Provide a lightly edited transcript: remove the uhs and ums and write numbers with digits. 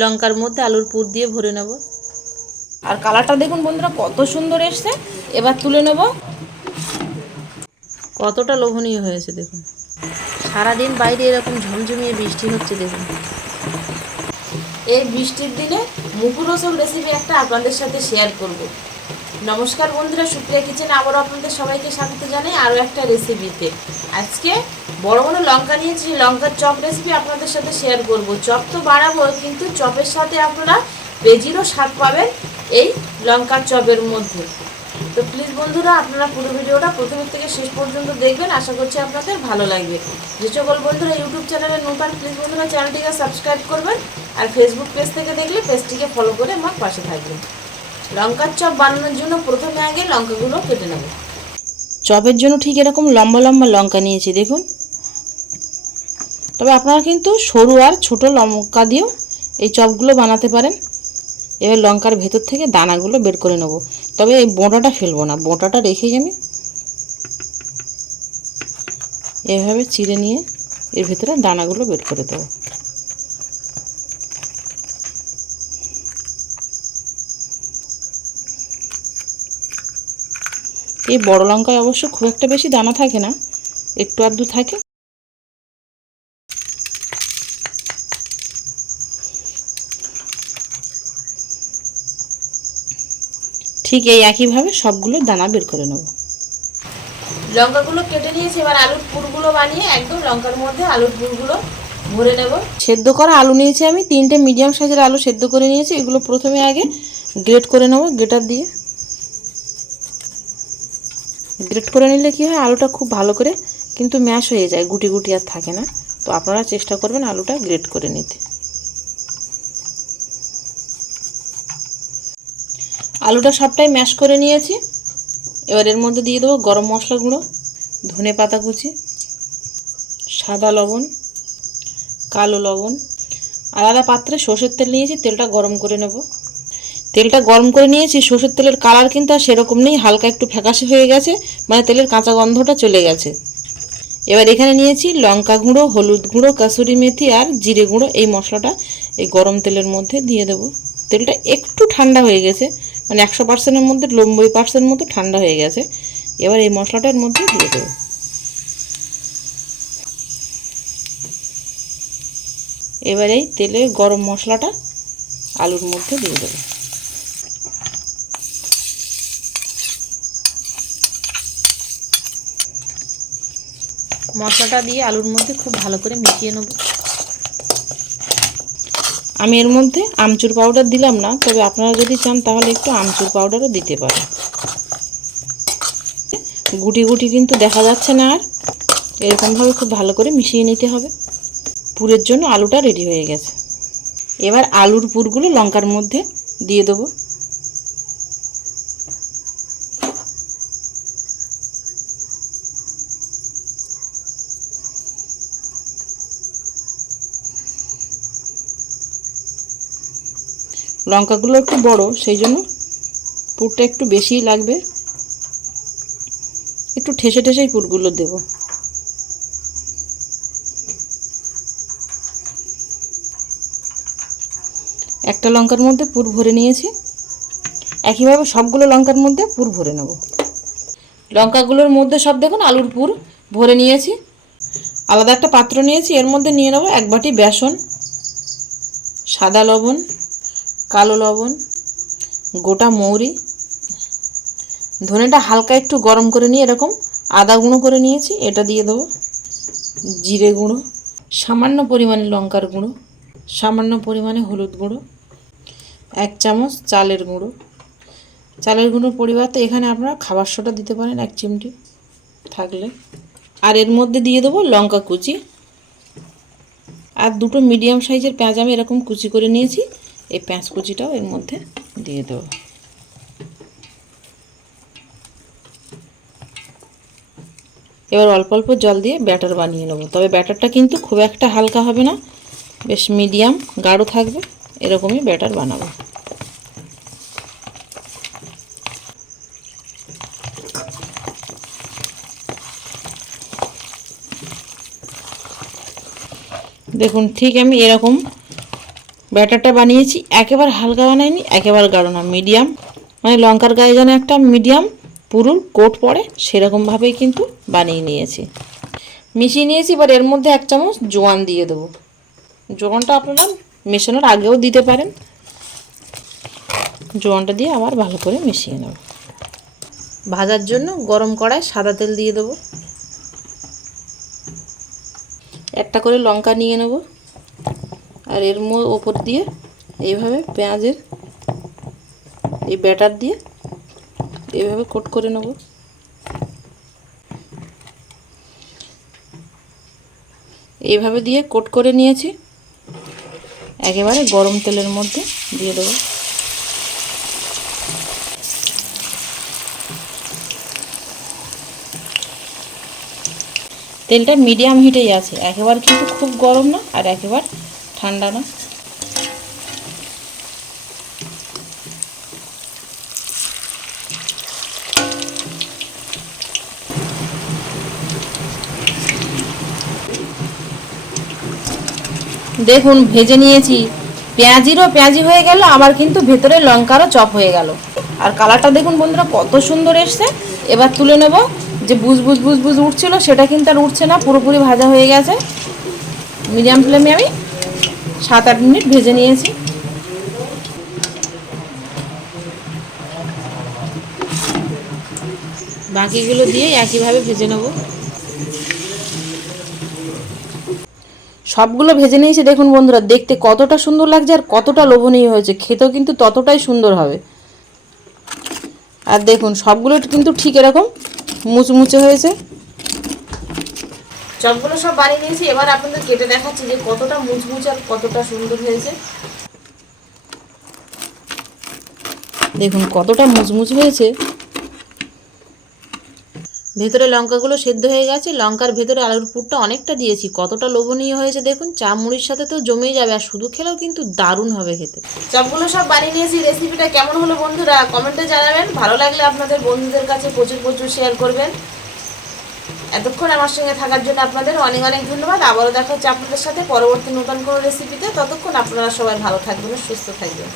লঙ্কার মধ্যে আলুর পুর দিয়ে ভরে নেব। আর কালারটা দেখুন বন্ধুরা কত সুন্দর এসছে। এবার তুলে নেব। কতটা লোভনীয় হয়েছে দেখুন। সারাদিন বাইরে এরকম ঝমঝমিয়ে বৃষ্টি হচ্ছে দেখুন। এই বৃষ্টির দিনে মুখরোচক রেসিপি একটা আপনাদের সাথে শেয়ার করব। নমস্কার বন্ধুরা, সুপ্রিয়া কিচেনে আবারও আপনাদের সবাইকে স্বাগত জানাই আরও একটা রেসিপিতে। আজকে বড় বড় লঙ্কা নিয়েছি, লঙ্কার চপ রেসিপি আপনাদের সাথে শেয়ার করব। চপ তো বাড়াবো, কিন্তু চপের সাথে আপনারা ভেজিরও স্বাদ পাবেন এই লঙ্কার চপের মধ্যে। তো প্লিজ বন্ধুরা, আপনারা পুরো ভিডিওটা প্রথম থেকে শেষ পর্যন্ত দেখবেন, আশা করছি আপনাদের ভালো লাগবে। যে সকল বন্ধুরা ইউটিউব চ্যানেলে নতুন, প্লিজ বন্ধুরা চ্যানেলটিকে সাবস্ক্রাইব করবেন, আর ফেসবুক পেজ থেকে দেখলে পেজটিকে ফলো করে আমার পাশে থাকবেন। লঙ্কার চপ বানানোর জন্য প্রথমে আগে লঙ্কাগুলো কেটে নেব। চপের জন্য ঠিক এরকম লম্বা লম্বা লঙ্কা নিয়েছি দেখুন। তবে আপনারা কিন্তু সরু আর ছোট লঙ্কা দিয়েও এই চপগুলো বানাতে পারেন। এবার লঙ্কার ভেতর থেকে দানাগুলো বের করে নেব, তবে এই বোঁটাটা ফেলবো না, বোঁটাটা রেখেই আমি এভাবে চিড়ে নিয়ে এর ভেতরে দানাগুলো বের করে দেবো। এই বড় লঙ্কায় অবশ্য খুব একটা বেশি দানা থাকে না, একটু আধটু থাকে। ঠিক এই একইভাবে সবগুলো দানা বের করে নেব। লঙ্কাগুলো কেটে নিয়েছি, এবার আলুর পুরগুলো বানিয়ে একদম লঙ্কার মধ্যে আলুর পুরগুলো ভরে নেব। সেদ্ধ করা আলু নিয়েছি আমি, 3টে মিডিয়াম সাইজের আলু সেদ্ধ করে নিয়েছি। এগুলো প্রথমে আগে গ্রেট করে নেব গ্রেটার দিয়ে। গ্রেট করে নিলে কি হয়, আলুটা খুব ভালো করে কিন্তু ম্যাশ হয়ে যায়, গুটি গুটি আর থাকে না। তো আপনারা চেষ্টা করবেন আলুটা গ্রেট করে নিতে। আলুটা সবটাই ম্যাশ করে নিয়েছি। এবার এর মধ্যে দিয়ে দেবো গরম মশলা গুঁড়ো, ধনে পাতা কুচি, সাদা লবণ, কালো লবণ। আলাদা পাত্রে সর্ষের তেল নিয়েছি, তেলটা গরম করে নেব। তেলটা গরম করে নিয়েছি। সর্ষের তেলের কালার কিন্তু আর সেরকম নেই, হালকা একটু ফ্যাকাশে হয়ে গেছে, মানে তেলের কাঁচা গন্ধটা চলে গেছে। এবার এখানে নিয়েছি লঙ্কা গুঁড়ো, হলুদ গুঁড়ো, কাসুরি মেথি আর জিরে গুঁড়ো। এই মশলাটা এই গরম তেলের মধ্যে দিয়ে দেব। তেলটা একটু ঠান্ডা হয়ে গেছে, মানে 100%-এর মধ্যে 90% মতো ঠান্ডা হয়ে গেছে। এবার এই মশলাটার মধ্যে দিয়ে দেবো। এবার এই তেলে গরম মশলাটা আলুর মধ্যে দিয়ে দেবো। মশলাটা দিয়ে আলুর মধ্যে খুব ভালো করে মিশিয়ে নেব। আমি এর মধ্যে আমচুর পাউডার দিলাম না, তবে আপনারা যদি চান তাহলে একটু আমচুর পাউডারও দিতে পারেন। গুটি গুটি কিন্তু দেখা যাচ্ছে না আর। এরকমভাবে খুব ভালো করে মিশিয়ে নিতে হবে। পুরের জন্য আলুটা রেডি হয়ে গেছে। এবার আলুর পুরগুলো লঙ্কার মধ্যে দিয়ে দেবো। লঙ্কাগুলো একটু বড়, সেই জন্য পুরটা একটু বেশিই লাগবে। একটু ঠেসে ঠেসেই পুরগুলো দেব। একটা লঙ্কার মধ্যে পুর ভরে নিয়েছি, একইভাবে সবগুলো লঙ্কার মধ্যে পুর ভরে নেব। লঙ্কাগুলোর মধ্যে সব দেখুন আলুর পুর ভরে নিয়েছি। আলাদা একটা পাত্র নিয়েছি, এর মধ্যে নিয়ে নেব 1 বাটি বেসন, সাদা লবণ, কালো লবণ, গোটা মৌরি, ধনেটা হালকা একটু গরম করে নিয়ে এরকম আদা গুঁড়ো করে নিয়েছি, এটা দিয়ে দেবো। জিরে গুঁড়ো, সামান্য পরিমাণে লঙ্কার গুঁড়ো, সামান্য পরিমাণে হলুদ গুঁড়ো, 1 চামচ চালের গুঁড়ো। চালের গুঁড়োর পরিবর্তে এখানে আপনারা খাবার সোডা দিতে পারেন 1 চিমটি থাকলে। আর এর মধ্যে দিয়ে দেবো লঙ্কা কুচি, আর 2টো মিডিয়াম সাইজের পেঁয়াজ আমি এরকম কুচি করে নিয়েছি, এই পেঁয়াজ কুচিটাও এর মধ্যে দিয়ে দেবো। এবার অল্প অল্প জল দিয়ে ব্যাটার বানিয়ে নেব, তবে ব্যাটারটা কিন্তু খুব একটা হালকা হবে না, বেশ মিডিয়াম গাঢ় থাকবে, এরকমই ব্যাটার বানাবো। দেখুন ঠিক আমি এরকম ব্যাটারটা বানিয়েছি একেবারে হালকা বানাইনি, একেবারে গাঢ় না, মিডিয়াম, মানে লঙ্কার গায়ে যেন একটা মিডিয়াম পুরুর কোট পড়ে সেরকমভাবেই কিন্তু বানিয়ে নিয়েছি। মিশিয়ে নিয়েছি। এবার এর মধ্যে 1 চামচ জোয়ান দিয়ে দেবো। জোয়ানটা আপনারা মেশানোর আগেও দিতে পারেন। জোয়ানটা দিয়ে আবার ভালো করে মিশিয়ে নেব। ভাজার জন্য গরম কড়ায় সাদা তেল দিয়ে দেবো। একটা করে লঙ্কা নিয়ে নেব, আর এর ওপর দিয়ে এইভাবে পেঁয়াজের এই ব্যাটার দিয়ে এইভাবে কোট করে নেব। এইভাবে দিয়ে কোট করে নিয়েছি। একেবারে গরম তেলের মধ্যে দিয়ে দেবো। তেলটা মিডিয়াম হিটেই আছে, একেবারে কিন্তু খুব গরম না আর একেবারে ঠান্ডা না। দেখুন ভেজে নিয়েছি, পেঁয়াজি হয়ে গেল, আবার কিন্তু ভেতরে লঙ্কারও চপ হয়ে গেল। আর কালারটা দেখুন বন্ধুরা কত সুন্দর এসছে। এবার তুলে নেব। যে বুজ উঠছিল সেটা কিন্তু আর উঠছে না, পুরোপুরি ভাজা হয়ে গেছে। মিডিয়াম ফ্লেমে আমি 7-8 মিনিট ভেজে নিয়েছি। বাকিগুলো দিয়ে একইভাবে ভেজে নেব। সবগুলো ভেজে নিয়েছি। দেখুন বন্ধুরা দেখতে কতটা সুন্দর লাগছে আর কতটা লোভনীয় হয়েছে, খেতেও কিন্তু ততটাই সুন্দর হবে। আর দেখুন সবগুলো কিন্তু ঠিক এরকম মুচমুচে হয়েছে। চপগুলো সব বানিয়ে নিয়েছি। এবার আপনাদের কেটে দেখাচ্ছি যে কতটা মুচমুচে আর কতটা সুন্দর হয়েছে। দেখুন কতটা মুচমুচে হয়েছে। ভেতরে লঙ্কাগুলো সেদ্ধ হয়ে গেছে, লঙ্কার ভেতরে আলুর পুরটা অনেকটা দিয়েছি, কতটা লোভনীয় হয়েছে দেখুন। চা মুড়ির সাথে তো জমেই যাবে, আর শুধু খেলেও কিন্তু দারুণ হবে খেতে। চপগুলো সব বানিয়ে নিয়েছি। রেসিপিটা কেমন হলো বন্ধুরা কমেন্টে জানাবেন। ভালো লাগলে আপনাদের বন্ধুদের কাছে প্রচুর শেয়ার করবেন। এতক্ষণ আমার সঙ্গে থাকার জন্য আপনাদের অনেক অনেক ধন্যবাদ। আবারও দেখা হচ্ছে আপনাদের সাথে পরবর্তী নতুন কোনো রেসিপিতে। ততক্ষণ আপনারা সবাই ভালো থাকবেন, সুস্থ থাকবেন।